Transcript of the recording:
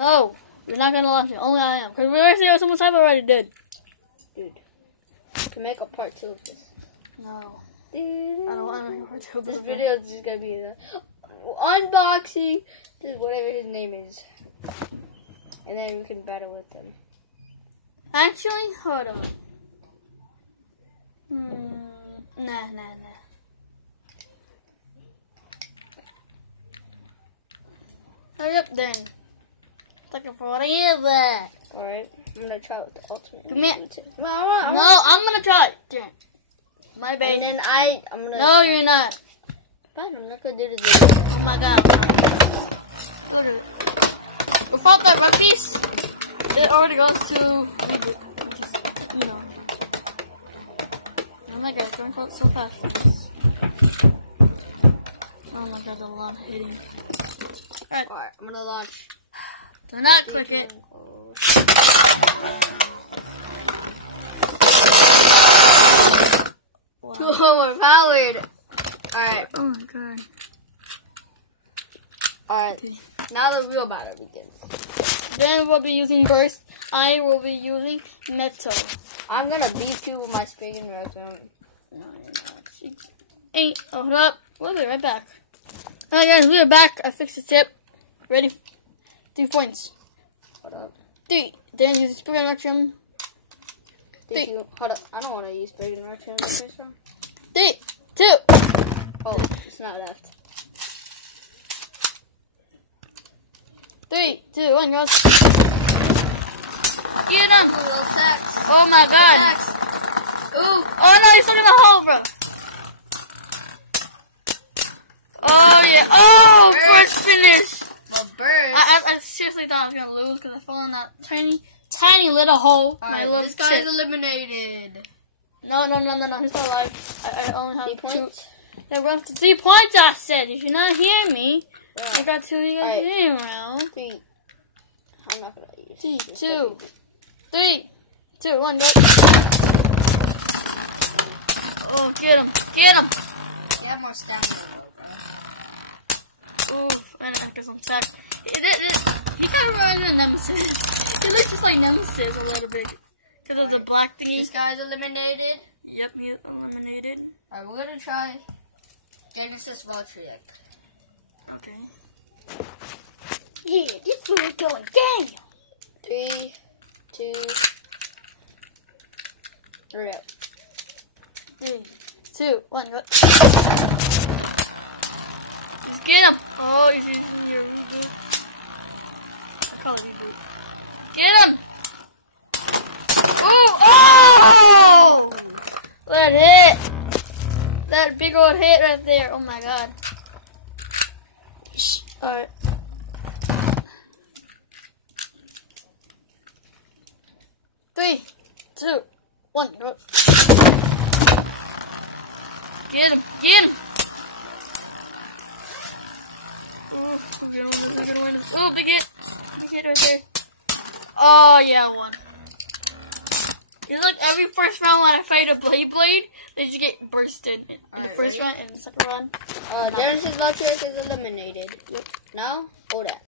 No, you're not gonna launch it. Only I am. Because we're seeing someone's type already did. Dude, to make a part 2 of this. No. Dude, I don't want to make a part 2 of this this. video is just gonna be the unboxing, whatever his name is. And then we can battle with them. Actually, hold on. Nah. Hurry up then. Looking for what is that? Alright, I'm gonna try with the ultimate. Come here. No, I'm gonna try it. Here. My base. And then I'm gonna. No, you're not. Fine, I'm not gonna do this video. Oh my god. Without that red piece, it already goes to reboot. You know. Oh my god, it's going so fast for this. Oh my god, the lot hitting. Alright, I'm gonna launch. Do not click it. Wow. Overpowered. Alright. Oh my god. Alright. Now the real battle begins. Then we'll be using burst. I will be using metal. I'm gonna beat you with my speaking reaction. No, you're not. Hey, hold up. We'll be right back. Alright guys, we are back. I fixed the chip. Ready? 3 points. Hold up. 3. Then use the speaking reaction. Hold up. I don't want to use speaking reaction in the first round. 3, 2. Oh, it's not left. 3, 2, 1, go. Get him! Oh my god! Ooh! Oh no, he's stuck in the hole, bro! Oh yeah! Oh! First finish! My burst. I seriously thought I was gonna lose because I fell in that tiny little hole. Alright, this guy's eliminated. No, he's not alive. I only have 3 points. Yeah, we're up to 3 points, I said. You should not hear me. Yeah. I got 2, you got 3 around. 3. I'm not gonna use 2, 3, 2, 1, go. Oh, get him. You have more stamina. Oof, and I guess I'm stuck. He kind of reminds me of Nemesis. He looks just like Nemesis a little bit. Because of the black thingy. This guy's eliminated. Yep, he's eliminated. Alright, we're gonna try Genesis Valtryek. Okay. Yeah, this is where we're going down. 3, 2, hurry up. 3, 2, 1, go. Let's get him. Oh, he's using your reboot. Call it reboot. Get him. Oh! That hit. That big old hit right there. Oh my god. Alright. 3, 2, 1, go. Get him. Oh, big hit. Big hit right there. Oh, yeah, I won. It's like every first round when I fight a beyblade, they just get bursted in the first round and the second round. Genesis Valtryek is eliminated. Yep. Now, hold that.